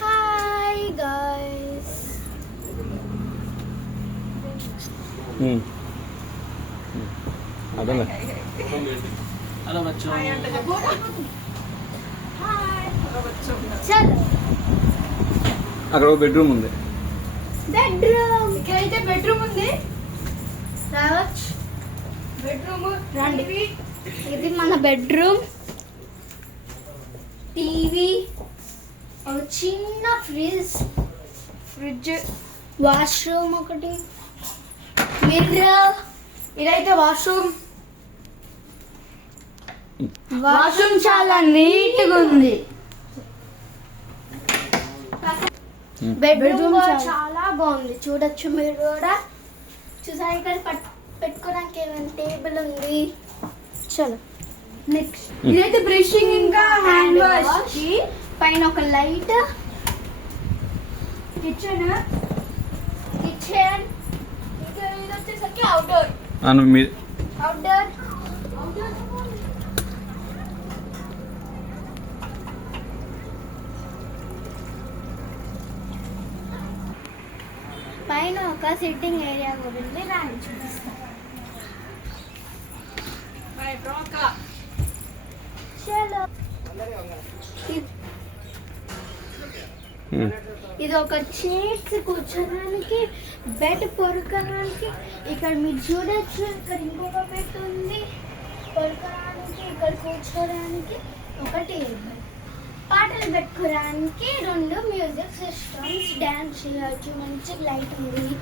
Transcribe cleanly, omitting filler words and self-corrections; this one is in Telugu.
Hi guys. అదన్నా హలో బచ్చో. చలో అక్కడ ఒక బెడ్రూమ్ ఉంది. బెడ్రూమ్. ఇక్కడైతే బెడ్రూమ్ ఉంది, రావచ్చు. బెడ్రూమ్ రండి. ఇది మన బెడ్రూమ్. టీవీ, ఒక చిన్న ఫ్రిడ్జ్, వాష్రూమ్ ఒకటి, మిర్రర్. ఇదైతే వాష్రూమ్ చాలా నీట్గా ఉంది. బెడ్రూమ్ చాలా బాగుంది, చూడొచ్చు మీరు కూడా. చూసారు ఇక్కడ పెట్టుకోవడానికి ఏమైనా టేబుల్ ఉంది. చలో నెక్స్ట్. ఇదైతే బ్రషింగ్ ఇంకా హ్యాండ్ వాష్. పైన ఒక లైట్. కిచెన్ ఇంకా ఇది వచ్చేసరికి అవుట్డోర్. అవుట్డోర్ పైన ఒక సిట్టింగ్ ఏరియా గురించి రాని చూపిస్తాను. చలో ఇది ఒక చైర్స్ కూర్చోడానికి, బెడ్ పొరకడానికి. ఇక్కడ మీరు చూడొచ్చు, ఇక్కడ ఇంకొక బెడ్ ఉంది పొరకడానికి. ఇక్కడ కూర్చోడానికి ఒక టేబుల్, పాటలు పెట్టుకోవడానికి 2 మ్యూజిక్ సిస్టమ్స్, డ్యాన్స్ చేయవచ్చు. మంచి లైట్ ఉంది.